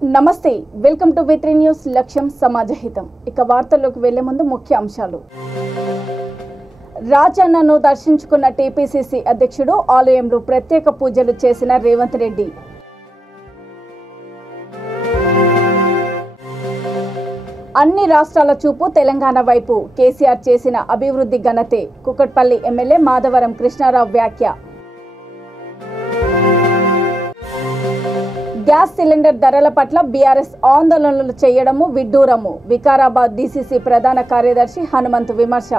నమస్తే welcome to వి3 news లక్ష్యం సమాజహితం ఇక వార్తల్లోకి వెళ్లే ముందు ముఖ్య అంశాలు రాజన్నను దర్శించుకున్న టీపీసీసీ అధ్యక్షుడు ఆలయంలో ప్రత్యేక పూజలు చేసిన రేవంత్ రెడ్డి అన్ని రాష్ట్రాల చూపు తెలంగాణ వైపు కేసీఆర్ చేసిన అభివృద్ధి ఘనతే కుకట్పల్లి ఎమ్మెల్యే మాధవరం కృష్ణారావు వ్యాఖ్య గ్యాస్ సిలిండర్ ధరల పట్ల బీఆర్ఎస్ ఆందోళనలు చేయడము విడ్డూరము వికారాబాద్ డీసీసీ ప్రధాన కార్యదర్శి హనుమంతు విమర్శ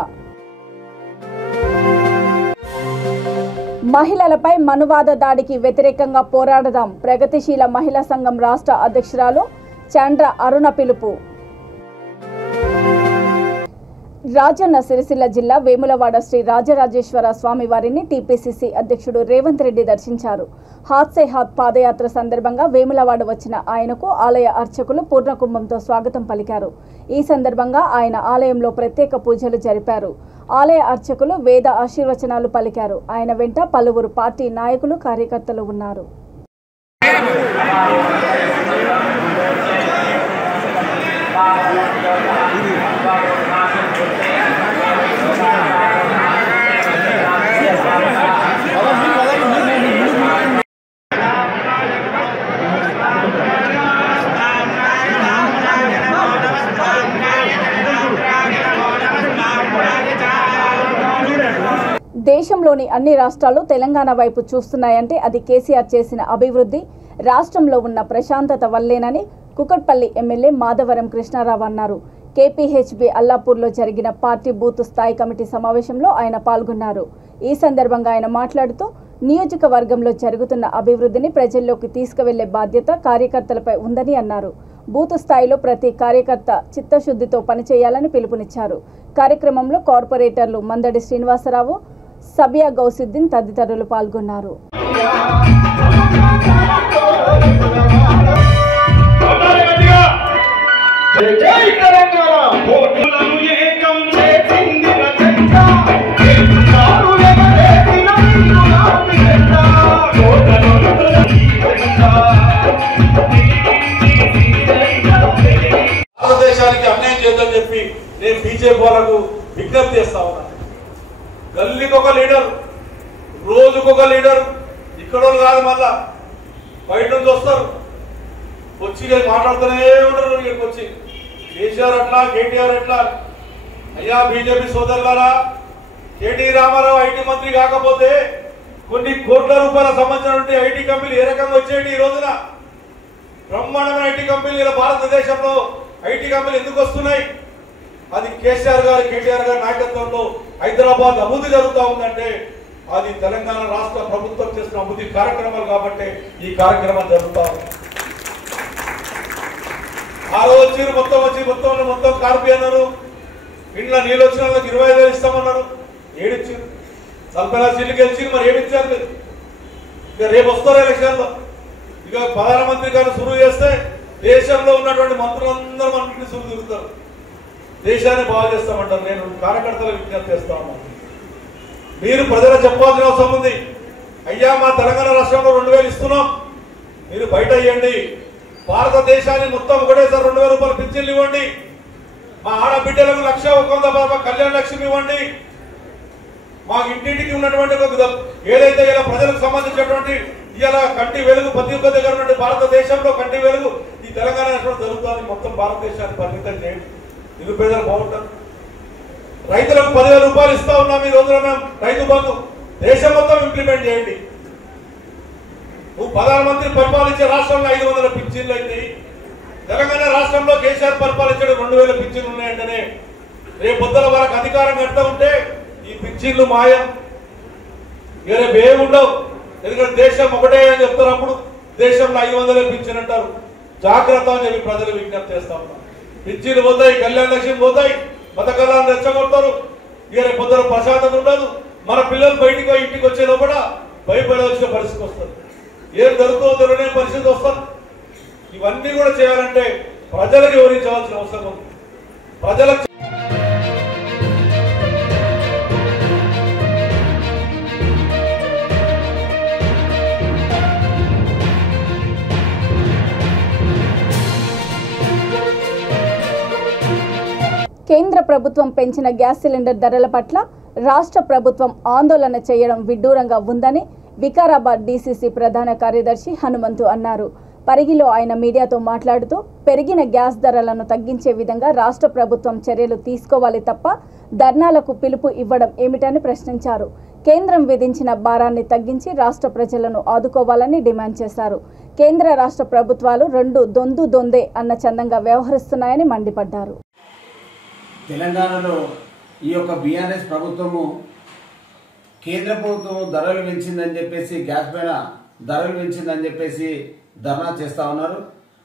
మహిళలపై మనువాద దాడికి వ్యతిరేకంగా పోరాడదాం ప్రగతిశీల మహిళా సంఘం రాష్ట్ర అధ్యక్షురాలు చండ్ర అరుణ పిలుపు రాజన్న సిరిసిల్ల జిల్లా వేములవాడ శ్రీ రాజరాజేశ్వర స్వామి వారిని టీపీసీసీ అధ్యక్షుడు రేవంత్ రెడ్డి దర్శించారు. హాత్ సే హాత్ పాదయాత్ర సందర్భంగా వేములవాడ వచ్చిన ఆయనకు ఆలయ అర్చకులు పూర్ణకుంభంతో స్వాగతం పలికారు. ఈ సందర్భంగా ఆయన ఆలయంలో ప్రత్యేక పూజలు జరిపారు. ఆలయ అర్చకులు వేద ఆశీర్వచనాలు పలికారు. ఆయన వెంట పలువురు పార్టీ నాయకులు కార్యకర్తలు ఉన్నారు. దేశంలోని అన్ని రాష్ట్రాలు తెలంగాణ వైపు చూస్తున్నాయంటే అది కేసీఆర్ చేసిన అభివృద్ధి, రాష్ట్రంలో ఉన్న ప్రశాంతత వల్లేనని కుకట్పల్లి ఎమ్మెల్యే మాధవరం కృష్ణారావు అన్నారు. కేపీహెచ్బీ అల్లాపూర్లో జరిగిన పార్టీ బూత్ స్థాయి కమిటీ సమావేశంలో ఆయన పాల్గొన్నారు. ఈ సందర్భంగా ఆయన మాట్లాడుతూ నియోజకవర్గంలో జరుగుతున్న అభివృద్ధిని ప్రజల్లోకి తీసుకువెళ్లే బాధ్యత కార్యకర్తలపై ఉందని అన్నారు. బూత్ స్థాయిలో ప్రతి కార్యకర్త చిత్తశుద్ధితో పనిచేయాలని పిలుపునిచ్చారు. కార్యక్రమంలో కార్పొరేటర్లు మందడి శ్రీనివాసరావు, సబియా గౌసుద్దీన్ తదితరులు పాల్గొన్నారు. భారతదేశానికి అన్యాయం చేద్దని చెప్పి నేను బీజేపీ వాళ్ళకు విజ్ఞప్తి చేస్తా ఉన్నాను. గల్లీకొక లీడర్, రోజుకొక లీడర్, ఇక్కడ కాదు, మళ్ళా బయట నుంచి వస్తారు, వచ్చి మాట్లాడుతూనే ఉండరు. ఇక్కడికి వచ్చి కేసీఆర్ అట్లా, కేటీఆర్ ఎట్లా. అయ్యా బీజేపీ సోదరులారా, కేటీ రామారావు ఐటీ మంత్రి కాకపోతే కొన్ని కోట్ల రూపాయల సంబంధించినటువంటి ఐటీ కంపెనీలు ఏ రకంగా వచ్చేటి ఈ రోజున బ్రహ్మాండమైన ఐటీ కంపెనీలు భారతదేశంలో ఐటీ కంపెనీలు ఎందుకు వస్తున్నాయి? అది కేసీఆర్ గారు, కేటీఆర్ గారి నాయకత్వంలో హైదరాబాద్ అభివృద్ధి జరుగుతూ ఉందంటే అది తెలంగాణ రాష్ట్ర ప్రభుత్వం చేస్తున్న అభివృద్ధి కార్యక్రమాలు కాబట్టి ఈ కార్యక్రమం జరుగుతూ ఉంది. ఆ రోజు వచ్చి మొత్తం కార్పి అన్నారు. ఇంట్లో నీళ్ళు వచ్చిన వాళ్ళకి 25,000 ఇస్తామన్నారు. ఏడిచ్చారు. 40 సీట్లు గెలిచి మరి ఏడిచ్చారు లేదు. ఇక రేపు వస్తారు ఎలక్షన్లో. ఇక ప్రధానమంత్రి గారు సురువు చేస్తే దేశంలో ఉన్నటువంటి మంత్రులందరూ మనకి సురువు తిరుగుతారు. దేశాన్ని బాగు చేస్తామంటారు. నేను కార్యకర్తలకు విజ్ఞప్తి చేస్తా ఉన్నాను, మీరు ప్రజలకు చెప్పాల్సిన అవసరం ఉంది. అయ్యా మా తెలంగాణ రాష్ట్రంలో 2,000 ఇస్తున్నాం, మీరు బయట ఇవ్వండి. భారతదేశాన్ని మొత్తం ఒకటేసారి 2,000 రూపాయలు పింఛన్లు ఇవ్వండి. మా ఆడబిడ్డలకు 1,00,000 కళ్యాణ లక్ష్మి ఇవ్వండి. మా ఇంటింటికి ఉన్నటువంటి ఏదైతే ఇలా ప్రజలకు సంబంధించినటువంటి ఇలా కంటి వెలుగు ప్రతి ఒక్క దగ్గర ఉన్నటువంటి భారతదేశంలో కంటి వెలుగు ఈ తెలంగాణ రాష్ట్రంలో జరుగుతుంది. మొత్తం భారతదేశాన్ని పరిమితం చేయండి, నిరుపేదలు బాగుంటారు. రైతులకు 10,000 రూపాయలు ఇస్తా ఉన్నాం ఈ రోజున. మేము రైతు బంధు దేశం మొత్తం ఇంప్లిమెంట్ చేయండి. నువ్వు ప్రధానమంత్రి పరిపాలించే రాష్ట్రంలో 500 పింఛన్లు అయితే తెలంగాణ రాష్ట్రంలో కేసీఆర్ పరిపాలించడం 2,000 పింఛన్లు ఉన్నాయంటేనే రేపు పొద్దుల వరకు అధికారం కడతా ఉంటే ఈ పింఛన్లు మాయం, రేపు ఏముండవు. ఎందుకంటే దేశం ఒకటే అని చెప్తారు. అప్పుడు దేశంలో 500 పింఛన్ అంటారు. జాగ్రత్త అని చెప్పి ప్రజలు విజ్ఞప్తి చేస్తా ఉన్నారు. పింఛన్లు పోతాయి, కళ్యాణ లక్ష్మి పోతాయి, పథకాలను రెచ్చగొడతారు. ఇక రేపు పొద్దున ప్రశాంతత ఉండదు. మన పిల్లలు బయటికి పోయి ఇంటికి వచ్చే లోపల భయపడవలసిన పరిస్థితి వస్తుంది. ఏం జరుగుతుందో తెలియని పరిస్థితి వస్తుంది. ఇవన్నీ కూడా చేయాలంటే ప్రజలకు వివరించవలసిన అవసరం ఉంది. ప్రజలకు కేంద్ర ప్రభుత్వం పెంచిన గ్యాస్ సిలిండర్ ధరల పట్ల రాష్ట్ర ప్రభుత్వం ఆందోళన చేయడం విడ్డూరంగా ఉందని వికారాబాద్ డీసీసీ ప్రధాన కార్యదర్శి హనుమంతు అన్నారు. పరిగిలో ఆయన మీడియాతో మాట్లాడుతూ పెరిగిన గ్యాస్ ధరలను తగ్గించే విధంగా రాష్ట్ర ప్రభుత్వం చర్యలు తీసుకోవాలి తప్ప ధర్నాలకు పిలుపు ఇవ్వడం ఏమిటని ప్రశ్నించారు. కేంద్రం విధించిన భారాన్ని తగ్గించి రాష్ట్ర ప్రజలను ఆదుకోవాలని డిమాండ్ చేశారు. కేంద్ర రాష్ట్ర ప్రభుత్వాలు రెండు దొందే అన్న చందంగా వ్యవహరిస్తున్నాయని మండిపడ్డారు. తెలంగాణలో ఈ యొక్క బీఆర్ఎస్ ప్రభుత్వము కేంద్ర ప్రభుత్వం ధరలు పెంచిందని చెప్పేసి గ్యాస్ పైన ధరలు పెంచిందని చెప్పేసి ధర్నా చేస్తా ఉన్నారు.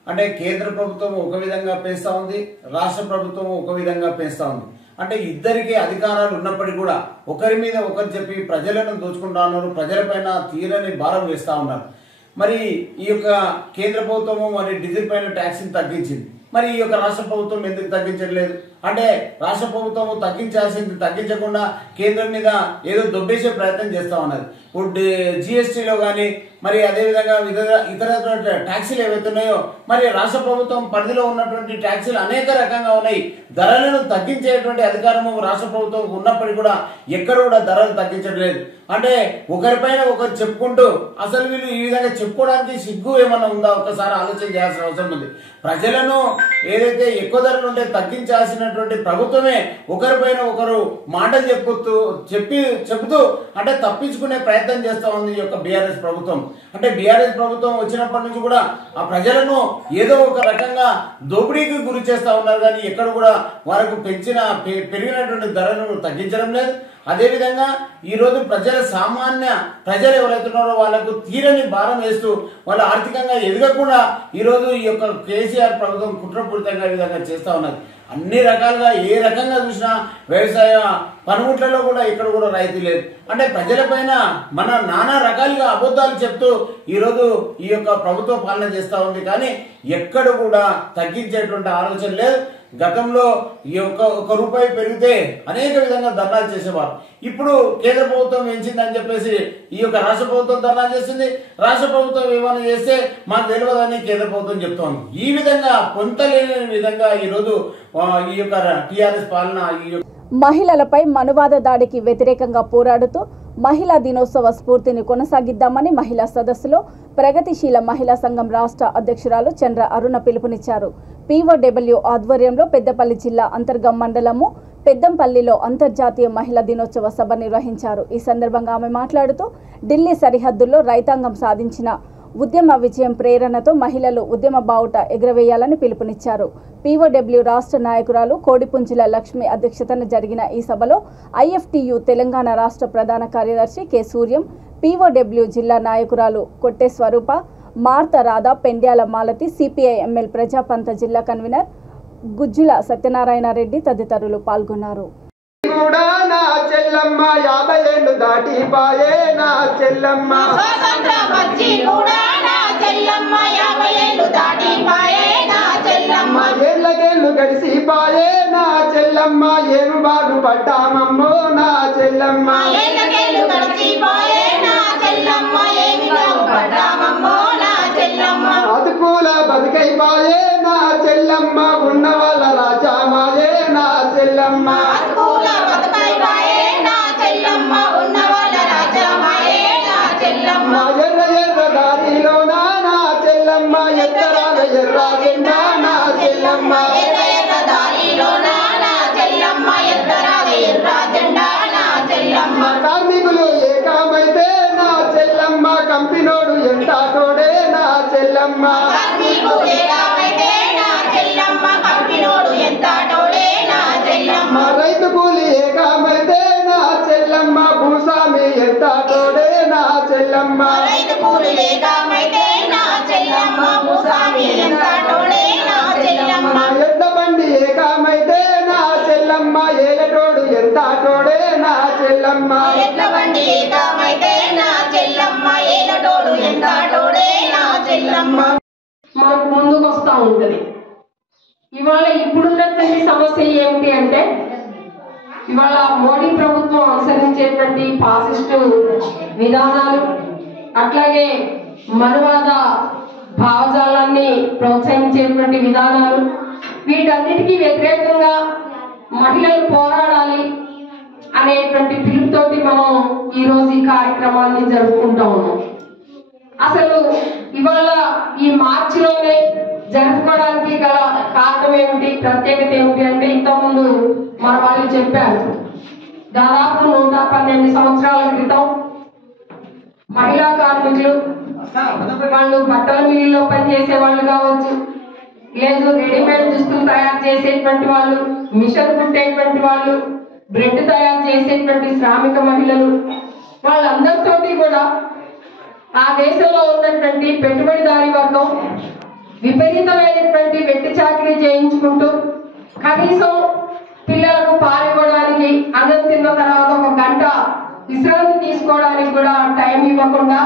అంటే కేంద్ర ప్రభుత్వం ఒక విధంగా పెంచుతా ఉంది, రాష్ట్ర ప్రభుత్వం ఒక విధంగా పెంచుతా ఉంది. అంటే ఇద్దరికి అధికారాలు ఉన్నప్పటికీ కూడా ఒకరి మీద ఒకరు చెప్పి ప్రజలను దోచుకుంటా ఉన్నారు, ప్రజలపైన తీరని భారం వేస్తా ఉన్నారు. మరి ఈ యొక్క కేంద్ర ప్రభుత్వము మరి డీజిల్ పైన ట్యాక్స్ని తగ్గించింది, మరి ఈ యొక్క రాష్ట్ర ప్రభుత్వం ఎందుకు తగ్గించట్లేదు? అంటే రాష్ట్ర ప్రభుత్వం తగ్గించాల్సింది తగ్గించకుండా కేంద్రం మీద ఏదో దొబ్బేసే ప్రయత్నం చేస్తా ఉన్నది. ఇప్పుడు జిఎస్టీలో కానీ మరి అదేవిధంగా ఇతర ట్యాక్సీలు ఏవైతే ఉన్నాయో మరి రాష్ట్ర ప్రభుత్వం పరిధిలో ఉన్నటువంటి ట్యాక్సీలు అనేక రకంగా ఉన్నాయి. ధరలను తగ్గించేటువంటి అధికారము రాష్ట్ర ప్రభుత్వం ఉన్నప్పటికీ కూడా ఎక్కడ కూడా ధరలు తగ్గించట్లేదు. అంటే ఒకరిపైన ఒకరు చెప్పుకుంటూ అసలు వీళ్ళు ఈ విధంగా చెప్పుకోవడానికి సిగ్గు ఏమన్నా ఉందా ఒక్కసారి ఆలోచన చేయాల్సిన అవసరం ఉంది. ప్రజలను ఏదైతే ఎక్కువ ధరలు ఉంటే తగ్గించాల్సినటువంటి ప్రభుత్వమే ఒకరిపైన ఒకరు మాటలు చెబుతూ అంటే తప్పించుకునే ప్రయత్నం చేస్తా ఉంది ఈ యొక్క బీఆర్ఎస్ ప్రభుత్వం. అంటే బీఆర్ఎస్ ప్రభుత్వం వచ్చినప్పటి నుంచి కూడా ఆ ప్రజలను ఏదో ఒక రకంగా దోపిడీకి గురి చేస్తా ఉన్నారు, కానీ ఎక్కడ కూడా వారికి పెరిగినటువంటి ధరలను తగ్గించడం లేదు. అదేవిధంగా ఈరోజు సామాన్య ప్రజలు ఎవరైతే ఉన్నారో వాళ్ళకు తీరని భారం వేస్తూ వాళ్ళు ఆర్థికంగా ఎదగకుండా ఈరోజు ఈ యొక్క కేసీఆర్ ప్రభుత్వం కుట్రపూరితంగా ఈ విధంగా చేస్తా ఉన్నది. అన్ని రకాలుగా ఏ రకంగా చూసినా వ్యవసాయ పనిముట్లలో కూడా ఇక్కడ కూడా రాయితీ లేదు. అంటే ప్రజలపైన మన నానా రకాలుగా అబద్ధాలు చెప్తూ ఈరోజు ఈ యొక్క ప్రభుత్వ పాలన చేస్తా ఉంది, కానీ ఎక్కడ కూడా తగ్గించేటువంటి ఆలోచన లేదు. గతంలో ఈ ఒక రూపాయి పెరిగితే అనేక విధంగా ధర్నాలు చేసేవారు. ఇప్పుడు కేంద్ర ప్రభుత్వం పెంచిందని చెప్పేసి ఈ యొక్క రాష్ట్ర ప్రభుత్వం ధర్నా చేసింది, రాష్ట్ర ప్రభుత్వం ఏమైనా చేస్తే మాకు తెలియదని కేంద్ర ప్రభుత్వం చెప్తోంది. ఈ విధంగా పొంతలేని విధంగా ఈరోజు ఈ యొక్క టీఆర్ఎస్ పాలన మహిళలపై మనువాద దాడికి వ్యతిరేకంగా పోరాడుతూ మహిళా దినోత్సవ స్ఫూర్తిని కొనసాగిద్దామని మహిళా సదస్సులో ప్రగతిశీల మహిళా సంఘం రాష్ట్ర అధ్యక్షురాలు చంద్ర అరుణ పిలుపునిచ్చారు. పీఓడబ్ల్యూ ఆధ్వర్యంలో పెద్దపల్లి జిల్లా అంతర్గం మండలము పెద్దంపల్లిలో అంతర్జాతీయ మహిళా దినోత్సవ సభ నిర్వహించారు. ఈ సందర్భంగా ఆమె మాట్లాడుతూ ఢిల్లీ సరిహద్దుల్లో రైతాంగం సాధించిన ఉద్యమ విజయం ప్రేరణతో మహిళలు ఉద్యమ బావుట ఎగురవేయాలని పిలుపునిచ్చారు. పీఓడబ్ల్యూ రాష్ట్ర నాయకురాలు కోడిపుంజుల లక్ష్మి అధ్యక్షతన జరిగిన ఈ సభలో ఐఎఫ్టియు తెలంగాణ రాష్ట్ర ప్రధాన కార్యదర్శి కె సూర్యం, పీఓడబ్ల్యూ జిల్లా నాయకురాలు కొట్టె స్వరూప, మార్త రాధా, పెండ్యాల మాలతి, సిపిఐ ఎంఎల్ ప్రజాపంత జిల్లా కన్వీనర్ గుజ్జుల సత్యనారాయణ రెడ్డి తదితరులు పాల్గొన్నారు. గడిసిపాయే నా చెల్లమ్మ ఏను బాగుపడ్డామమ్మో నా చెల్లమ్మ అదుకూల బతుకైపాయే నా చెల్లమ్మ ఉన్న వాళ్ళ రాజామాయే నా చెల్లమ్మ ఎర్ర ఎర్ర దారిలో నా చెల్లమ్మ ఎత్తరాల ఎర్ర జెండా నా చెల్లమ్మ కార్మికులు ఏకామైతే నా చెల్లమ్మ కంపినోడు ఎంత తోడే నా చెల్లమ్మ రైతు కూలి ఏకామైతే నా చెల్లమ్మ భూస్వామి ఎంత తోడే నా చెల్లమ్మ ఎడ్ల బండి ఏకామైతే నా చెల్లమ్మ ఏలటోడు ఎంత తోడే నా చెల్లమ్మ మనకు ముందుకు వస్తూ ఉంటుంది. ఇవాళ ఇప్పుడున్నటువంటి సమస్య ఏమిటి అంటే ఇవాళ మోడీ ప్రభుత్వం అనుసరించేటువంటి ఫాసిస్టు విధానాలు, అట్లాగే మనువాద భావజాలాన్ని ప్రోత్సహించేటువంటి విధానాలు, వీటన్నిటికీ వ్యతిరేకంగా మహిళలు పోరాడాలి అనేటువంటి పిలుపుతోటి మనం ఈ రోజు ఈ కార్యక్రమాన్ని జరుపుకుంటా ఉన్నాం. అసలు ఇవాళ ఈ మార్చిలోనే జరుపుకోవడానికి గల కారణం ఏమిటి, ప్రత్యేకత ఏమిటి అంటే ఇంతకుముందు మన వాళ్ళు చెప్పారు. దాదాపు 112 సంవత్సరాల క్రితం మహిళా కార్మికులు వాళ్ళు బట్టల మిల్లులో పనిచేసే వాళ్ళు కావచ్చు, లేదు రెడీమేడ్ దుస్తులు తయారు చేసేటువంటి వాళ్ళు, మిషన్ కుట్టేటువంటి వాళ్ళు, బ్రెడ్ తయారు చేసేటువంటి శ్రామిక మహిళలు, వాళ్ళందరితోటి కూడా ఆ దేశంలో ఉన్నటువంటి పెట్టుబడిదారీ వర్గం విపరీతమైనటువంటి వెట్టి చాకరీ చేయించుకుంటూ కనీసం పిల్లలకు పారిపోవడానికి అన్నం తిన్న తర్వాత 1 గంట విశ్రాంతి తీసుకోవడానికి కూడా టైం ఇవ్వకుండా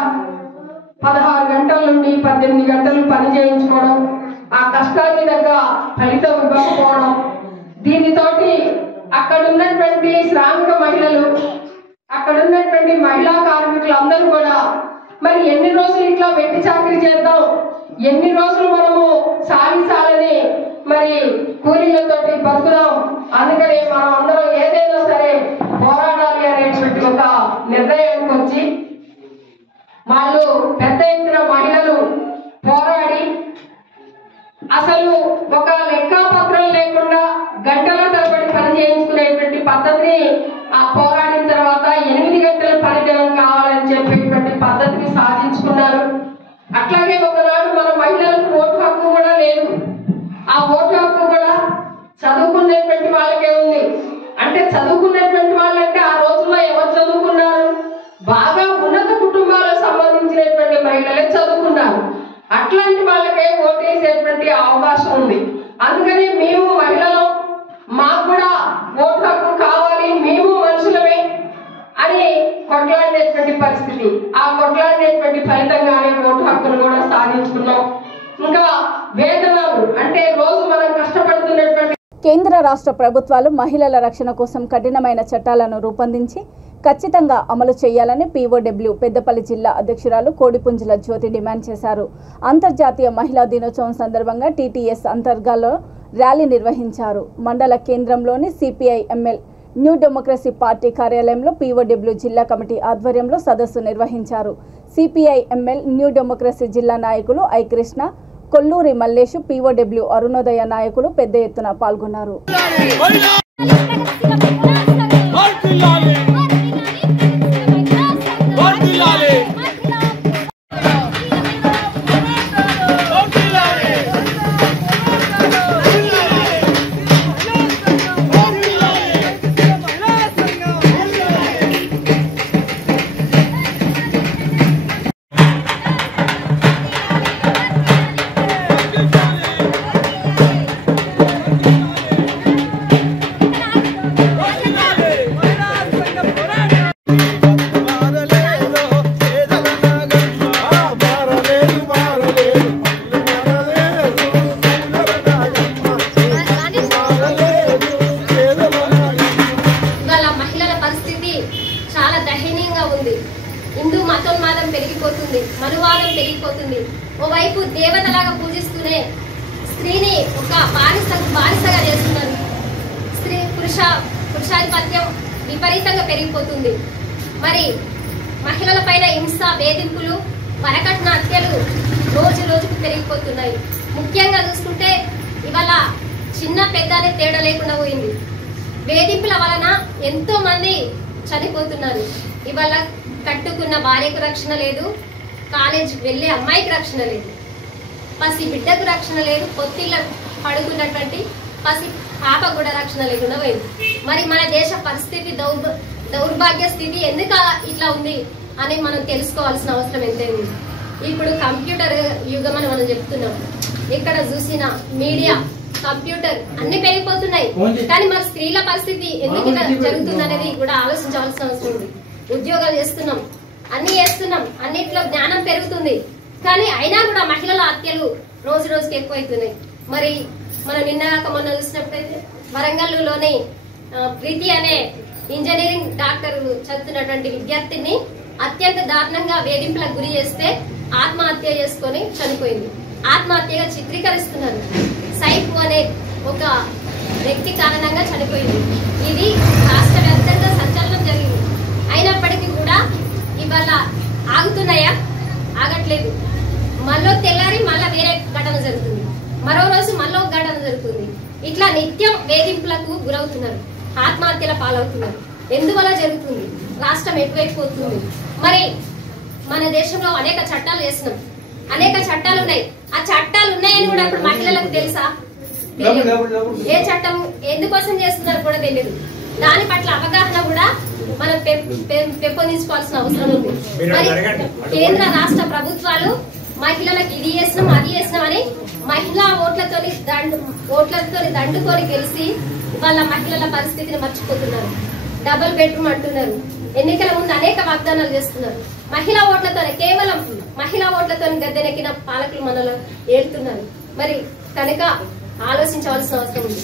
16 గంటల నుండి 18 గంటలు పని చేయించుకోవడం, ఆ కష్టానికి తగ్గ ఫలితం ఇవ్వకపోవడం, దీనితోటి అక్కడ ఉన్నటువంటి శ్రామిక మహిళలు, అక్కడ ఉన్నటువంటి మహిళా కార్మికులందరూ కూడా మరి ఎన్ని రోజులు ఇట్లా వెట్టి చాకరీ చేద్దాం, ఎన్ని రోజులు మనము సాగించాలని మరి కూలీలతోటి బతుకుదాం, అందుకని మనం అందరం ఏదైనా సరే పోరాడాలి అనేటువంటి ఒక నిర్ణయానికి వచ్చి వాళ్ళు పెద్ద ఎత్తున మహిళలు పోరాడి అసలు ఒక లెక్కాపత్రం లేకుండా గంటల తరబడి పని చేయించుకునేటువంటి పద్ధతిని ఆ పోరాడిన తర్వాత 8 గంటల పనిదినం కావాలని చెప్పేటువంటి పద్ధతిని సాధించుకున్నారు. అట్లాగే ఒకనాడు మన మహిళలకు ఓటు హక్కు కూడా లేదు. ఆ ఓటు హక్కు కూడా చదువుకునేటువంటి వాళ్ళకే ఉంది. అంటే చదువుకునేటువంటి వాళ్ళంటే ఆ రోజుల్లో ఎవరు చదువుకున్నారు, బాగా ఉన్నత కుటుంబాలకు సంబంధించినటువంటి మహిళలే చదువుకున్నారు. అట్లాంటి వాళ్ళకే ఓటేసేటువంటి అవకాశం ఉంది. అందుకని మేము మహిళలు, మాకు కూడా ఓటు హక్కు కావాలి, మేము మనుషులమే అని కొట్లాడినటువంటి పరిస్థితి. ఆ కొట్లాడినటువంటి ఫలితంగానే ఓటు హక్కును కూడా సాధించుకున్నాం. ఇంకా వేతనాలు అంటే రోజు మనం కష్టపడుతున్నటువంటి కేంద్ర రాష్ట్ర ప్రభుత్వాలు మహిళల రక్షణ కోసం కఠినమైన చట్టాలను రూపొందించి ఖచ్చితంగా అమలు చేయాలని పీఓడబ్ల్యూ పెద్దపల్లి జిల్లా అధ్యక్షురాలు కోడిపుంజుల జ్యోతి డిమాండ్ చేశారు. అంతర్జాతీయ మహిళా దినోత్సవం సందర్భంగా టీటీఎస్ అంతర్గాలో ర్యాలీ నిర్వహించారు. మండల కేంద్రంలోని CPI ML new democracy party కార్యాలయంలో పీఓడబ్ల్యూ జిల్లా కమిటీ ఆధ్వర్యంలో సదస్సు నిర్వహించారు. సిపిఐ ఎంఎల్ న్యూ డెమోక్రసీ జిల్లా నాయకులు ఐ కృష్ణ, కొల్లూరి మల్లేషు, పీఓడబ్ల్యూ అరుణోదయ నాయకులు పెద్ద ఎత్తున పాల్గొన్నారు. మనువాదం పెరిగిపోతుంది. ఓవైపు దేవతలాగా పూజిస్తూనే స్త్రీని ఒక బానిసగా చేస్తున్నారు. స్త్రీ పురుషాధిపత్యం విపరీతంగా పెరిగిపోతుంది. మరి మహిళల పైన హింస, వేధింపులు, వరకట్న హత్యలు రోజు రోజుకు పెరిగిపోతున్నాయి. ముఖ్యంగా చూసుకుంటే ఇవాళ చిన్న పెద్ద అనే తేడా లేకుండా పోయింది. వేధింపుల వలన ఎంతో మంది చనిపోతున్నారు. ఇవాళ కట్టుకున్న భార్యకు రక్షణ లేదు, కాలేజీకి వెళ్లే అమ్మాయికి రక్షణ లేదు, పసి బిడ్డకు రక్షణ లేదు, పొత్తిళ్ళ పడుకున్నటువంటి పసి పాప కూడా రక్షణ లేకుండా పోయింది. మరి మన దేశ పరిస్థితి దౌర్భాగ్య స్థితి ఎందుకు ఇట్లా ఉంది అని మనం తెలుసుకోవాల్సిన అవసరం ఎంతైంది. ఇప్పుడు కంప్యూటర్ యుగం అని మనం చెప్తున్నాం. ఎక్కడ చూసినా మీడియా, కంప్యూటర్ అన్ని పెరిగిపోతున్నాయి. కానీ మరి స్త్రీల పరిస్థితి ఎందుకు ఇలా జరుగుతుంది అనేది కూడా ఆలోచించాల్సిన అవసరం ఉంది. ఉద్యోగాలు చేస్తున్నాం, అన్ని చేస్తున్నాం, అన్నిట్లో జ్ఞానం పెరుగుతుంది. కానీ అయినా కూడా మహిళల హత్యలు రోజు రోజుకి ఎక్కువైతున్నాయి. మరి మనం మొన్న చూసినప్పుడైతే వరంగల్లోని ప్రీతి అనే ఇంజనీరింగ్ డాక్టర్ చదువుతున్నటువంటి విద్యార్థిని అత్యంత దారుణంగా వేధింపులకు గురి చేస్తే ఆత్మహత్య చేసుకొని చనిపోయింది. ఆత్మహత్యగా చిత్రీకరిస్తున్నారు. సైఫ్ అనే ఒక వ్యక్తి కారణంగా చనిపోయింది. ఇది రాష్ట్ర వ్యాప్తంగా సంచలనం జరిగింది. అయినప్పటికీ కూడా ఇవాళ ఆగుతున్నాయా? ఆగట్లేదు. మళ్ళీ తెల్లారి మళ్ళీ వేరే ఘటన జరుగుతుంది, మరో రోజు మళ్ళీ ఒక ఘటన జరుగుతుంది. ఇట్లా నిత్యం వేధింపులకు గురవుతున్నారు, ఆత్మహత్యల పాలవుతున్నారు. ఎందువల్ల జరుగుతుంది? రాష్ట్రం ఎటువైపు పోతుంది? మరి మన దేశంలో అనేక చట్టాలు చేస్తున్నాం, అనేక చట్టాలు ఉన్నాయి. ఆ చట్టాలు ఉన్నాయని కూడా ఇప్పుడు మహిళలకు తెలుసా? ఏ చట్టం ఎందుకోసం చేస్తున్నారు కూడా తెలియదు. దాని పట్ల అవగాహన కూడా మనం పెంపొందించుకోవాల్సిన అవసరం ఉంది. మరి కేంద్ర రాష్ట్ర ప్రభుత్వాలు మహిళలకు ఇది చేసినాం అది చేసినాం అని మహిళా ఓట్లతోని దండుకొని గెలిచి వాళ్ళ మహిళల పరిస్థితిని మర్చిపోతున్నారు. డబుల్ బెడ్రూమ్ అంటున్నారు, ఎన్నికల ముందు అనేక వాగ్దానాలు చేస్తున్నారు. మహిళా ఓట్లతోనే, కేవలం మహిళా ఓట్లతో గద్దెనెక్కిన పాలకులు మనలో ఏలుతున్నారు. మరి కనుక ఆలోచించవలసిన అవసరం ఉంది.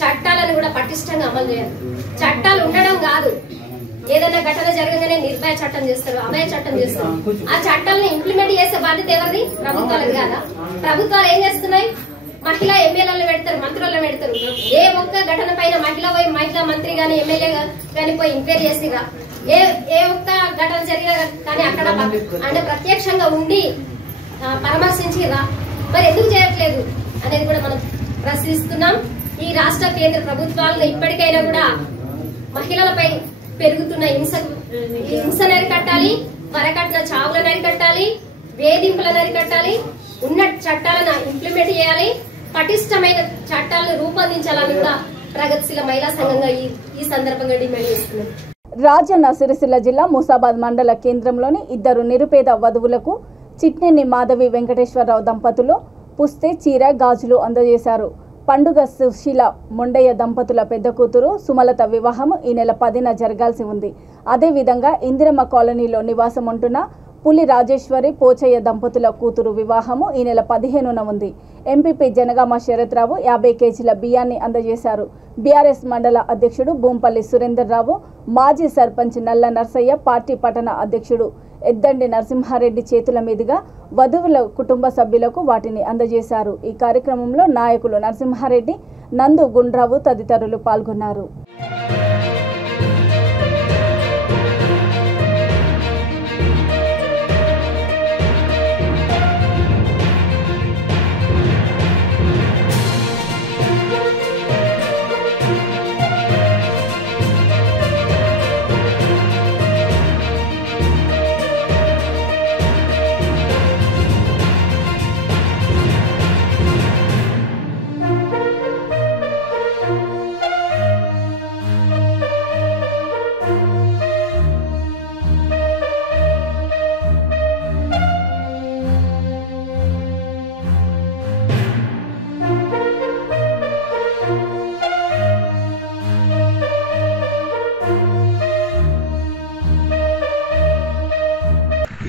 చట్టాలను కూడా పటిష్టంగా అమలు చేయాలి. చట్టాలు ఉండడం కాదు, ఏదైనా ఘటన జరగగానే నిర్భయ చట్టం చేస్తారు, అభయ చట్టం చేస్తారు. ఆ చట్టాలను ఇంప్లిమెంట్ చేసే బాధ్యత ఎవరిది? ప్రభుత్వాలది కాదా? ప్రభుత్వాలు ఏం చేస్తున్నాయి? మహిళా ఎమ్మెల్యేలను పెడతారు, మంత్రులను పెడతారు. ఏ ఒక్క ఘటన పైన మహిళా మంత్రి గాని ఎమ్మెల్యే గాని పోయి ఎంక్వైరీ చేసిరా? ఏ ఒక్క ఘటన జరిగినా కానీ అక్కడ అంటే ప్రత్యక్షంగా ఉండి పరామర్శించిరా? మరి ఎందుకు చేయట్లేదు అనేది కూడా మనం ప్రశ్నిస్తున్నాం. ఈ రాష్ట్ర కేంద్ర ప్రభుత్వాలను ఇప్పటికైనా కూడా మహిళలపై పెరుగుతున్న హింసను అరికట్టాలి, వరకట్న చావులను అరికట్టాలి, వేధింపులను అరికట్టాలి, ఉన్న చట్టాలను ఇంప్లిమెంట్ చేయాలి, పటిష్టమైన చట్టాలను రూపొందించాలని కూడా ప్రగతిశీల మహిళా సంఘంగా ఈ సందర్భంగా డిమాండ్ చేస్తున్నాం. రాజన్న సిరిసిల్ల జిల్లా ముసాబాద్ మండల కేంద్రంలోని ఇద్దరు నిరుపేద వధువులకు చిట్నేని మాధవి వెంకటేశ్వరరావు దంపతులు పుస్తే, చీర, గాజులు అందజేశారు. పండుగ సుశీల మొండయ్య దంపతుల పెద్ద కూతురు సుమలత వివాహం ఈ నెల 10న జరగాల్సి ఉంది. అదేవిధంగా ఇందిరమ్మ కాలనీలో నివాసం ఉంటున్న పులి రాజేశ్వరి, పోచయ్య దంపతుల కూతురు వివాహము ఈ నెల 15న ఉంది. ఎంపీపీ జనగామ శరత్రావు 50 కేజీల బియ్యాన్ని అందజేశారు. బీఆర్ఎస్ మండల అధ్యక్షుడు భూంపల్లి సురేందర్రావు, మాజీ సర్పంచ్ నల్ల నర్సయ్య, పార్టీ పట్టణ అధ్యక్షుడు ఎద్దండి నరసింహారెడ్డి చేతుల మీదుగా వధువుల కుటుంబ సభ్యులకు వాటిని అందజేశారు. ఈ కార్యక్రమంలో నాయకులు నరసింహారెడ్డి, నందు గుండ్రావు తదితరులు పాల్గొన్నారు.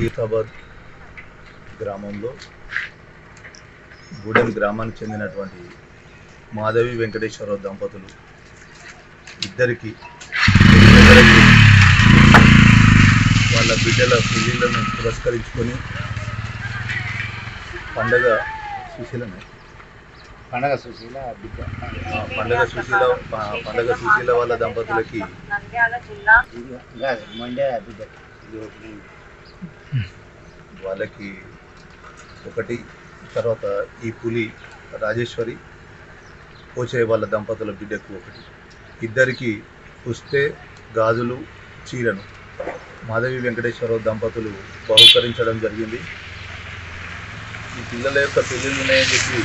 ఈతాబాద్ గ్రామంలో గూడెం గ్రామానికి చెందినటువంటి మాధవి వెంకటేశ్వరరావు దంపతులు ఇద్దరికి వాళ్ళ బిడ్డల పెళ్లిళ్లను పురస్కరించుకొని పండగ సుశీల వాళ్ళ దంపతులకి వాళ్ళకి ఒకటి, తర్వాత ఈ పులి రాజేశ్వరి, పోచే వాళ్ళ దంపతుల బిడ్డకు ఒకటి, ఇద్దరికి పుస్తే, గాజులు, చీరను మాధవి వెంకటేశ్వరరావు దంపతులు బహుకరించడం జరిగింది. ఈ పిల్లల యొక్క పెళ్ళిళ్ళు ఉన్నాయని చెప్పి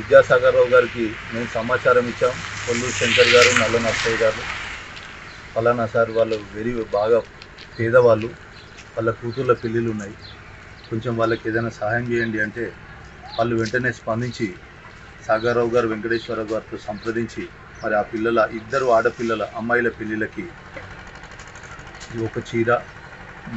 విద్యాసాగర్ రావు గారికి మేము సమాచారం ఇచ్చాం. కొల్లూరు శంకర్ గారు, నల్ల నర్సయ్య గారు, ఫలానా సార్ వాళ్ళు బాగా పేదవాళ్ళు, వాళ్ళ కూతుర్ల పెళ్ళిళ్ళు ఉన్నాయి, కొంచెం వాళ్ళకి ఏదైనా సహాయం చేయండి అంటే వాళ్ళు వెంటనే స్పందించి సాగర్రావు గారు వెంకటేశ్వరరావు గారితో సంప్రదించి మరి ఆ పిల్లల ఇద్దరు ఆడపిల్లల అమ్మాయిల పెళ్ళిళ్ళకి ఒక చీర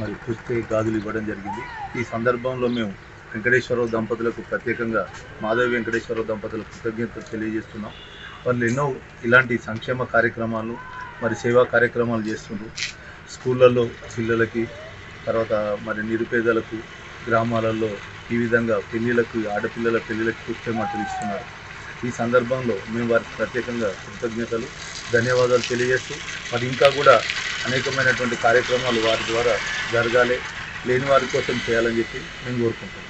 మరి పుస్తే, గాజులు ఇవ్వడం జరిగింది. ఈ సందర్భంలో మేము వెంకటేశ్వరరావు దంపతులకు ప్రత్యేకంగా మాధవి వెంకటేశ్వరరావు దంపతులకు కృతజ్ఞతలు తెలియజేస్తున్నాం. వాళ్ళు ఎన్నో ఇలాంటి సంక్షేమ కార్యక్రమాలు మరి సేవా కార్యక్రమాలు చేస్తున్నారు. స్కూళ్ళల్లో పిల్లలకి, తర్వాత మరి నిరుపేదలకు గ్రామాలలో ఈ విధంగా పెళ్ళిళ్ళకు, ఆడపిల్లల పెళ్ళిళ్ళకి పుస్తే మట్టలు ఇస్తున్నారు. ఈ సందర్భంలో మేము వారికి ప్రత్యేకంగా కృతజ్ఞతలు ధన్యవాదాలు తెలియజేస్తూ మరి ఇంకా కూడా అనేకమైనటువంటి కార్యక్రమాలు వారి ద్వారా జరగాలి, లేని వారి కోసం చేయాలని చెప్పి మేము కోరుకుంటున్నాం.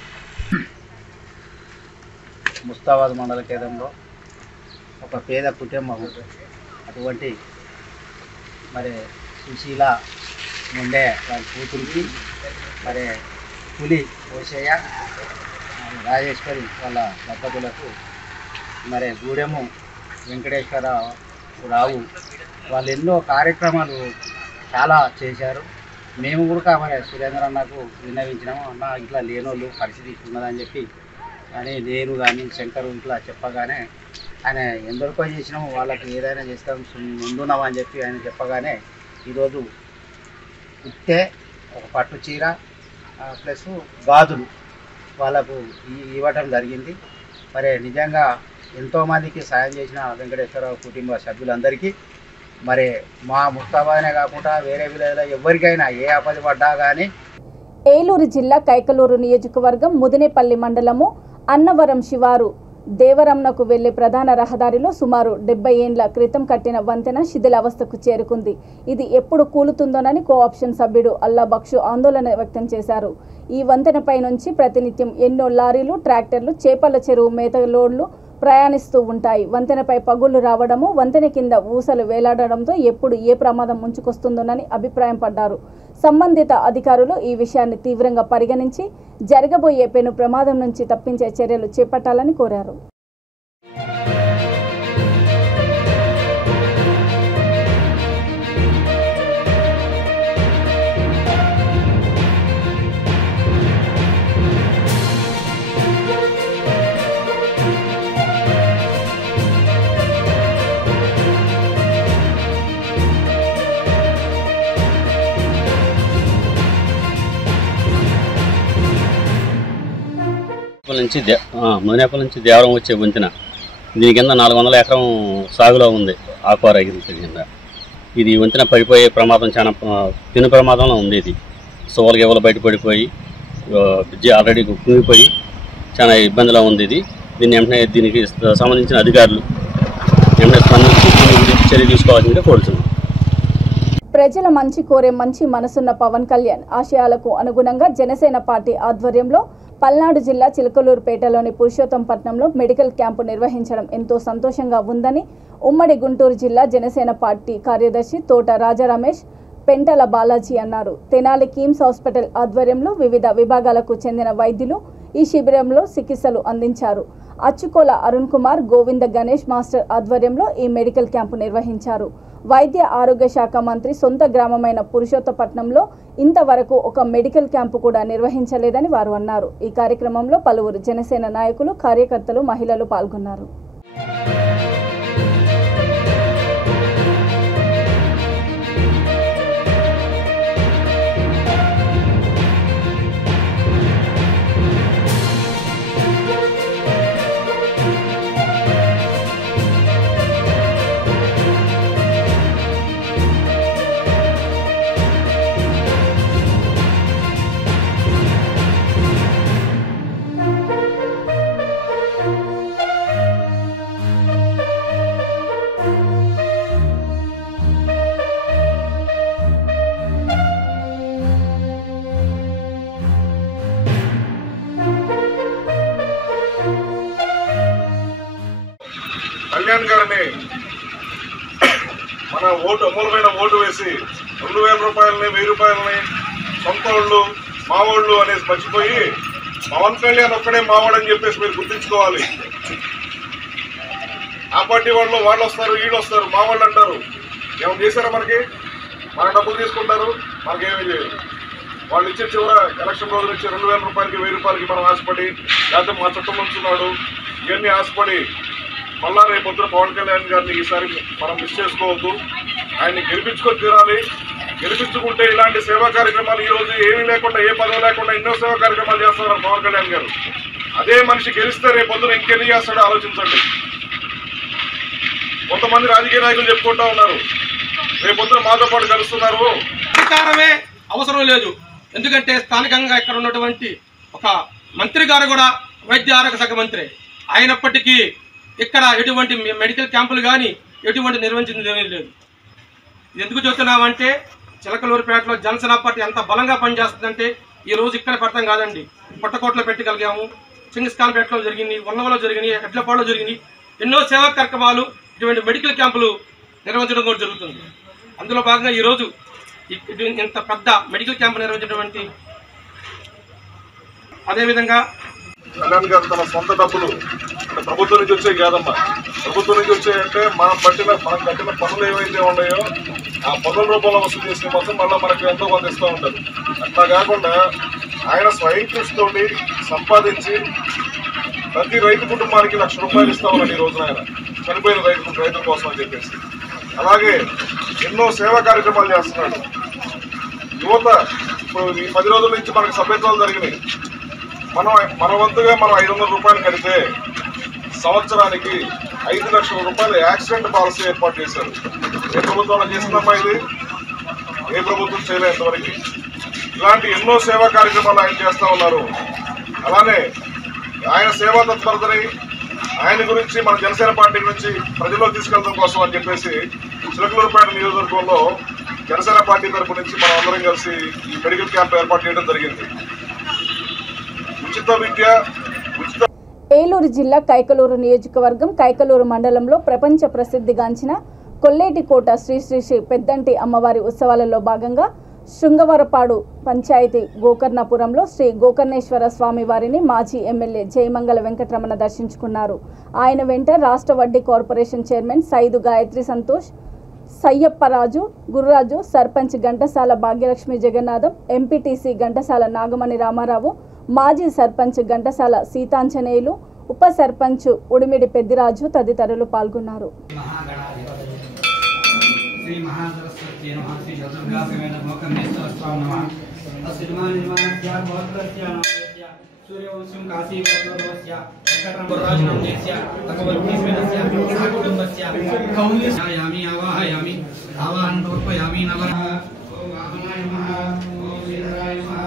ముస్తాబాద్ మండల కేంద్రంలో ఒక పేద కుటుంబం, అటువంటి మరి సుశీల ఉండే వాళ్ళ కూతురికి మరి పులి ఓషయ్య రాజేశ్వరి వాళ్ళ దంపతులకు మరి గూడెము వెంకటేశ్వరరావు వాళ్ళు ఎన్నో కార్యక్రమాలు చాలా చేశారు. మేము కూడా మరి సురేంద్ర అన్నకు విన్నవించినాము, అన్న ఇట్లా లేనోళ్ళు పరిస్థితి ఉన్నదని చెప్పి అని నేను కానీ శంకరు ఇట్లా చెప్పగానే ఆయన ఎందరికో చేసినాము, వాళ్ళకి ఏదైనా చేస్తాం ముందున్నామని చెప్పి ఆయన చెప్పగానే ఈరోజు ఇట్టే ఒక పట్టు చీర ప్లస్ గాజులు వాళ్ళకు ఇవ్వటం జరిగింది. మరి నిజంగా ఎంతోమందికి సాయం చేసిన వెంకటేశ్వరరావు కుటుంబ సభ్యులందరికీ మరి మా ముస్తాబాదనే కాకుండా వేరే విలేజ్లో ఎవరికైనా ఏ ఆపద పడ్డా కానీ. ఏలూరు జిల్లా కైకలూరు నియోజకవర్గం ముదినేపల్లి మండలము అన్నవరం శివారు దేవరంనకు వెళ్లే ప్రధాన రహదారిలో సుమారు 70 ఏండ్ల క్రితం కట్టిన వంతెన శిథిలావస్థకు చేరుకుంది. ఇది ఎప్పుడు కూలుతుందోనని కోఆప్షన్ సభ్యుడు అల్లా బక్షు ఆందోళన వ్యక్తం చేశారు. ఈ వంతెనపై నుంచి ప్రతినిత్యం ఎన్నో లారీలు, ట్రాక్టర్లు, చేపల చెరువు మేత లోడ్లు ప్రయాణిస్తూ ఉంటాయి. వంతెనపై పగుళ్లు రావడము, వంతెన కింద ఊసలు వేలాడడంతో ఎప్పుడు ఏ ప్రమాదం ముంచుకొస్తుందోనని అభిప్రాయం పడ్డారు. సంబంధిత అధికారులు ఈ విషయాన్ని తీవ్రంగా పరిగణించి జరగబోయే పెను ప్రమాదం నుంచి తప్పించే చర్యలు చేపట్టాలని కోరారు. ముదినేపల్లి నుంచి దేవరం వచ్చే వంతెన, దీని కింద 400 ఎకరం సాగులో ఉంది ఆకుకూర కింద. ఇది వంతెన పడిపోయే ప్రమాదం, చాలా పెను ప్రమాదంలో ఉంది. ఇది సోలకి ఎవరు బయటపడిపోయి బ్రిడ్జి ఆల్రెడీ కుంగిపోయి చాలా ఇబ్బందిలో ఉంది. దీనికి సంబంధించిన అధికారులు వెంటనే స్పందించి చర్య తీసుకోవాల్సిందిగా కోరుతున్నాం. ప్రజల మంచి కోరే మంచి మనసున్న పవన్ కళ్యాణ్ ఆశయాలకు అనుగుణంగా జనసేన పార్టీ ఆధ్వర్యంలో పల్నాడు జిల్లా చిలకలూరుపేటలోని పురుషోత్తంపట్నంలో మెడికల్ క్యాంపు నిర్వహించడం ఎంతో సంతోషంగా ఉందని ఉమ్మడి గుంటూరు జిల్లా జనసేన పార్టీ కార్యదర్శి తోట రాజరమేష్ పెంటల బాలాజీ అన్నారు. తెనాలి కిమ్స్ హాస్పిటల్ ఆధ్వర్యంలో వివిధ విభాగాలకు చెందిన వైద్యులు ఈ శిబిరంలో చికిత్సలు అందించారు. అచ్చుకోల అరుణ్ కుమార్, గోవింద గణేష్ మాస్టర్ ఆధ్వర్యంలో ఈ మెడికల్ క్యాంపు నిర్వహించారు. వైద్య ఆరోగ్య శాఖ మంత్రి సొంత గ్రామమైన పురుషోత్తపట్నంలో ఇంతవరకు ఒక మెడికల్ క్యాంపు కూడా నిర్వహించలేదని వారు అన్నారు. ఈ కార్యక్రమంలో పలువురు జనసేన నాయకులు, కార్యకర్తలు, మహిళలు పాల్గొన్నారు. కళ్యాణ్ గారిని మన అమూలమైన ఓటు వేసి 2000 రూపాయలని 1000 రూపాయలని సొంత వాళ్ళు మావాళ్ళు అనేసి మర్చిపోయి పవన్ కళ్యాణ్ ఒక్కడే మావాడని చెప్పేసి మీరు గుర్తించుకోవాలి. ఆ పార్టీ వాళ్ళు వస్తారు, వీళ్ళు వస్తారు, మావాళ్ళు అంటారు. ఏమైనా చేశారా? మన డబ్బులు తీసుకుంటారు, మనకేమీ చేయరు. వాళ్ళు ఇచ్చే చివర ఎలక్షన్ రోజులు ఇచ్చే 2000 రూపాయలకి 1000 రూపాయలకి మనం ఆశపడి, లేకపోతే మా చుట్టం ఉంచున్నాడు ఇవన్నీ ఆశపడి మళ్ళా రేపు పొద్దున పవన్ కళ్యాణ్ గారిని ఈసారి మనం మిస్ చేసుకోవద్దు. ఆయన్ని గెలిపించుకొని తీరాలి. గెలిపించుకుంటే ఇలాంటి సేవా కార్యక్రమాలు ఈరోజు ఏమీ లేకుండా, ఏ పదవి లేకుండా ఎన్నో సేవా కార్యక్రమాలు చేస్తున్నారు పవన్ కళ్యాణ్ గారు. అదే మనిషి గెలిస్తే రేపు పొద్దున ఇంకెన్ని చేస్తాడో ఆలోచించండి. కొంతమంది రాజకీయ నాయకులు చెప్పుకుంటా ఉన్నారు, రేపు పొద్దున మాతో పాటు కలుస్తున్నారు. అధికారమే అవసరం లేదు, ఎందుకంటే స్థానికంగా ఇక్కడ ఉన్నటువంటి ఒక మంత్రి గారు కూడా వైద్య ఆరోగ్య శాఖ మంత్రి అయినప్పటికీ ఇక్కడ ఎటువంటి మెడికల్ క్యాంపులు కానీ ఎటువంటి నిర్వహించింది ఏమీ లేదు. ఎందుకు చెప్తున్నామంటే చిలకలూరుపేటలో జనసేన పార్టీ ఎంత బలంగా పనిచేస్తుందంటే ఈ రోజు ఇక్కడ పెడతాం కాదండి, పుట్టకోటలో పెట్టగలిగాము, చింగిస్ఖాన్పేటలో జరిగింది, ఉన్నవలో జరిగినాయి, ఎడ్లపాడులో జరిగినాయి, ఎన్నో సేవా కార్యక్రమాలు ఇటువంటి మెడికల్ క్యాంపులు నిర్వహించడం కూడా జరుగుతుంది. అందులో భాగంగా ఈరోజు ఇంత పెద్ద మెడికల్ క్యాంపు నిర్వహించినటువంటి అదేవిధంగా కళ్యాణ్ గారు తన సొంత డబ్బులు అంటే ప్రభుత్వం నుంచి వచ్చే కాదమ్మా, ప్రభుత్వం నుంచి వచ్చాయంటే మనం కట్టిన పనులు ఏవైతే ఉన్నాయో ఆ పనుల రూపంలో వసూలు చేసిన మొత్తం మళ్ళీ మనకు ఎంతో కొంత ఇస్తూ ఉంటారు. అట్లా కాకుండా ఆయన స్వయం కృషితోటి సంపాదించి ప్రతి రైతు కుటుంబానికి ₹1,00,000 ఇస్తా ఉన్నాడు ఈ రోజున ఆయన చనిపోయిన రైతుల కోసం అని చెప్పేసి. అలాగే ఎన్నో సేవా కార్యక్రమాలు చేస్తున్నాడు. యువత ఇప్పుడు ఈ 10 రోజుల నుంచి మనకు సభ్యత్వాలు జరిగినాయి. మన వంతుగా మనం ₹500 కడితే సంవత్సరానికి ₹5,00,000 యాక్సిడెంట్ పాలసీ ఏర్పాటు చేశారు. ఏ ప్రభుత్వంలో చేసిందమ్మా ఇది? ఏ ప్రభుత్వం చేయలేదు ఇంతవరకు. ఇలాంటి ఎన్నో సేవా కార్యక్రమాలు ఆయన చేస్తూ ఉన్నారు. అలానే ఆయన సేవా తత్పరతని ఆయన గురించి మన జనసేన పార్టీ నుంచి ప్రజల్లో తీసుకెళ్ళడం కోసం అని చెప్పేసి చిలకలూరుపేట నియోజకవర్గంలో జనసేన పార్టీ తరపు నుంచి మనం అందరం కలిసి ఈ మెడికల్ క్యాంప్ ఏర్పాటు చేయడం జరిగింది. ఉచిత విద్య ఏలూరు జిల్లా కైకలూరు నియోజకవర్గం కైకలూరు మండలంలో ప్రపంచ ప్రసిద్ధిగాంచిన కొల్లేటికోట శ్రీ శ్రీ శ్రీ పెద్దంటి అమ్మవారి ఉత్సవాలలో భాగంగా శృంగవరపాడు పంచాయతీ గోకర్ణపురంలో శ్రీ గోకర్ణేశ్వర స్వామి వారిని మాజీ ఎమ్మెల్యే జయమంగళ వెంకటరమణ దర్శించుకున్నారు. ఆయన వెంట రాష్ట్ర Vaddi corporation chairman Saidu Gayatri Santosh, Sayyapparaju, Gurraju, sarpanch Ghantasala Bhagyalakshmi Jagannatham, MPTC Ghantasala Nagamani Ramarao, మాజీ సర్పంచ్ ఘంటసాల సీతాంజనేయులు, ఉప సర్పంచ్ ఉడిమిడి పెద్దిరాజు తదితరులు పాల్గొన్నారు. श्री महासरस्वती नमः श्री चतुर्गा समेत गोकर्णेश्वर स्वामी नमः तस्य निर्माणस्य गोत्रस्य नामस्य सूर्यवंशं काशी गोत्रस्य वेंकटरामराजनस्य भगवद्गीतस्य कुटुंबस्य कौन्यायामि आवाहयामि आवाहनं समर्पयामि नमः ओम वामनाय नमः ओम श्रीधराय नमः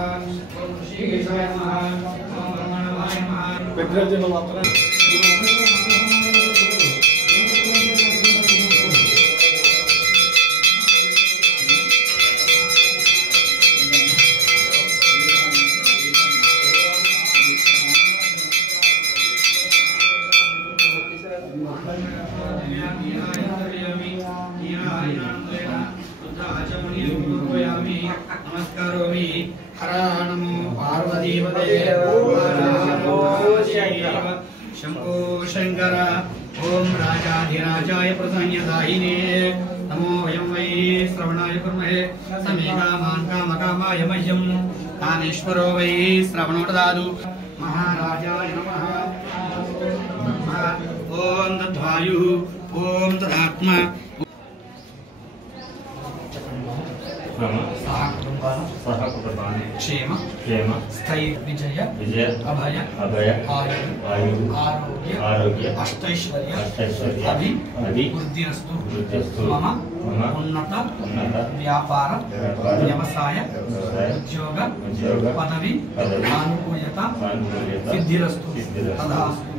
ओम ऋषिकेशाय नमः ओम ब्रह्मणाय नमः विग्रहजन मात्र नमस्कारोमि हर नमो पार्वतीपते शंभो शंकर ओम राजाधिराजाय प्रसन्नदायिने नमो वयं वै श्रवणाय कुर्महे समे कामान् कामकामाय मह्यं कामेश्वरो वै श्रवणो ददातु महाराजाय नमः ओम तद्वायुः ओम तदात्मा क्षेम स्थैर्य विजय अभय आयु आरोग्य अष्टैश्वर्य अभिवृद्धिरस्तु मम उन्नत व्यापार व्यवसाय उद्योग पदवी अनुकूलता सिद्धिरस्तु तथास्तु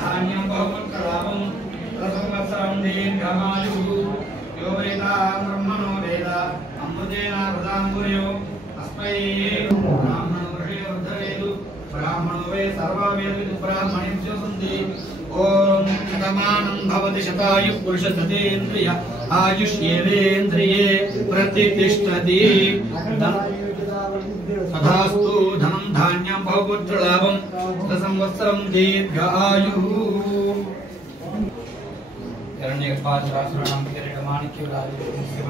धान्यं बहुपुत्रलाभं रसवत्सरं दीर्घमायुः यो वेदा ब्रह्मणो वेद अमृतेन वृदाम्बुर्यो अस्मै ब्राह्मणो ऋषे वर्धयेतु ब्राह्मणो वे सर्ववेदविदु ब्राह्मणेभ्यो सन्ति ओम शतमानं भवति शतायुः पुरुषशतेन्द्रिय आयुष्येवेन्द्रिये प्रतिष्ठति तथास्तु धनं धान्यं बहुपुत्रलाभं संवत्सरं दीर्घ आयुः हिरण्यकपालरासुराणां किरीटमाणिक्यराजस्य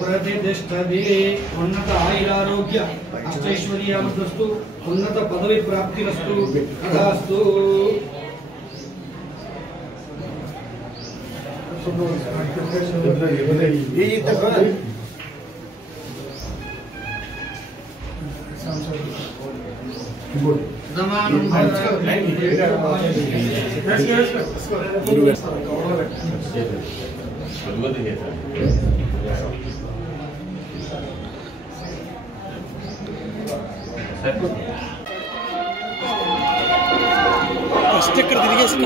प्रतिष्ठति उन्नत आयुरारोग्य अष्टैश्वर्यामस्तु उन्नत पदवी प्राप्तिरस्तु तथास्तु స్టిక్కర్ తిరిగేసి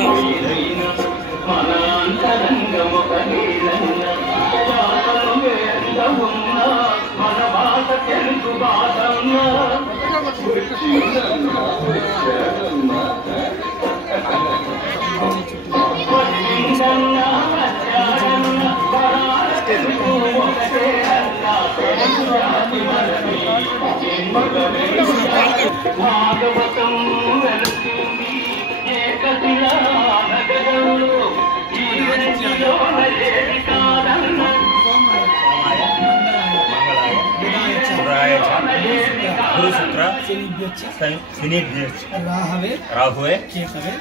రాహువే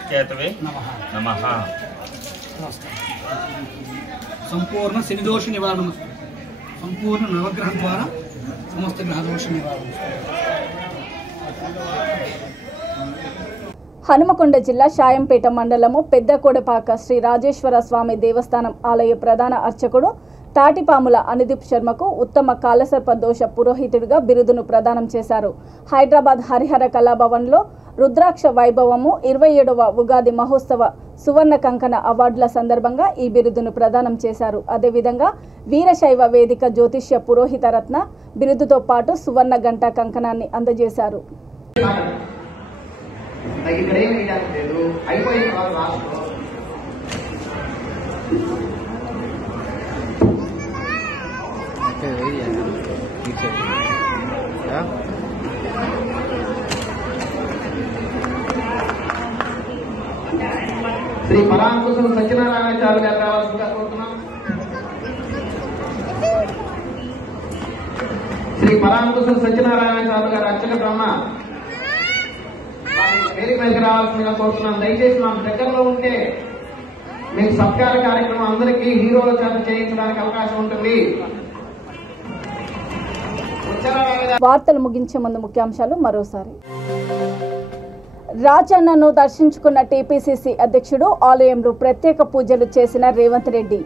కేతవే నమః. సంపూర్ణ శనిదోష నివారణ, సంపూర్ణ నవగ్రహం ద్వారా సమస్త గ్రహదోష నివారణ. హనుమకొండ జిల్లా షాయంపేట మండలము పెద్దకోడపాక శ్రీ రాజేశ్వర స్వామి దేవస్థానం ఆలయ ప్రధాన అర్చకుడు తాటిపాముల అనుదీప్ శర్మకు ఉత్తమ కాలసర్ప దోష పురోహితుడిగా బిరుదును ప్రదానం చేశారు. హైదరాబాద్ హరిహర కళాభవన్లో రుద్రాక్ష వైభవము 27వ ఉగాది మహోత్సవ సువర్ణ కంకణ అవార్డుల సందర్భంగా ఈ బిరుదును ప్రదానం చేశారు. అదేవిధంగా వీరశైవ వేదిక జ్యోతిష్య పురోహిత రత్న బిరుదుతో పాటు సువర్ణ గంట కంకణాన్ని అందజేశారు. శ్రీ పరాంకుశం సత్యనారాయణాచార్య గారు రావాల్సిందిగా కోరుతున్నాం. శ్రీ పరాంకుశం సత్యనారాయణాచార్య గారు అర్చక బ్రహ్మ వేదిక మీదకి రావాల్సిందిగా కోరుతున్నాం. దయచేసి మాకు దగ్గరలో ఉంటే మీకు సత్కార కార్యక్రమం అందరికీ హీరోల చేత చేయించడానికి అవకాశం ఉంటుంది. వార్తలు ముగించే ముందు ముఖ్యాంశాలు మరోసారి. రాజన్నను దర్శించుకున్న టీపీసీసీ అధ్యక్షుడు, ఆలయంలో ప్రత్యేక పూజలు చేసిన రేవంత్ రెడ్డి.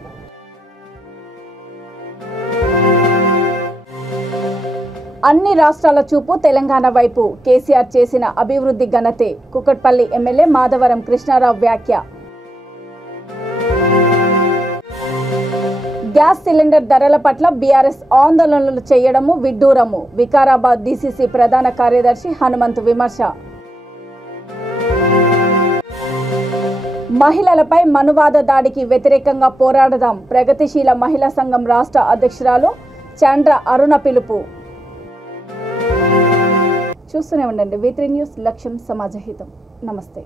అన్ని రాష్ట్రాల చూపు తెలంగాణ వైపు, కేసీఆర్ చేసిన అభివృద్ధి ఘనతే, కుకట్పల్లి ఎమ్మెల్యే మాధవరం కృష్ణారావు వ్యాఖ్య. గ్యాస్ సిలిండర్ ధరల పట్ల బీఆర్ఎస్ ఆందోళనలు చేయడము విడ్డూరము, వికారాబాద్ డీసీసీ ప్రధాన కార్యదర్శి హనుమంతు విమర్శ. మహిళలపై మనువాద దాడికి వ్యతిరేకంగా పోరాడదాం, ప్రగతిశీల మహిళా సంఘం రాష్ట్ర అధ్యక్షురాలు చంద్ర అరుణ పిలుపు. చూస్తూనే ఉండండి V3 న్యూస్, లక్ష్యం సమాజహితం. నమస్తే.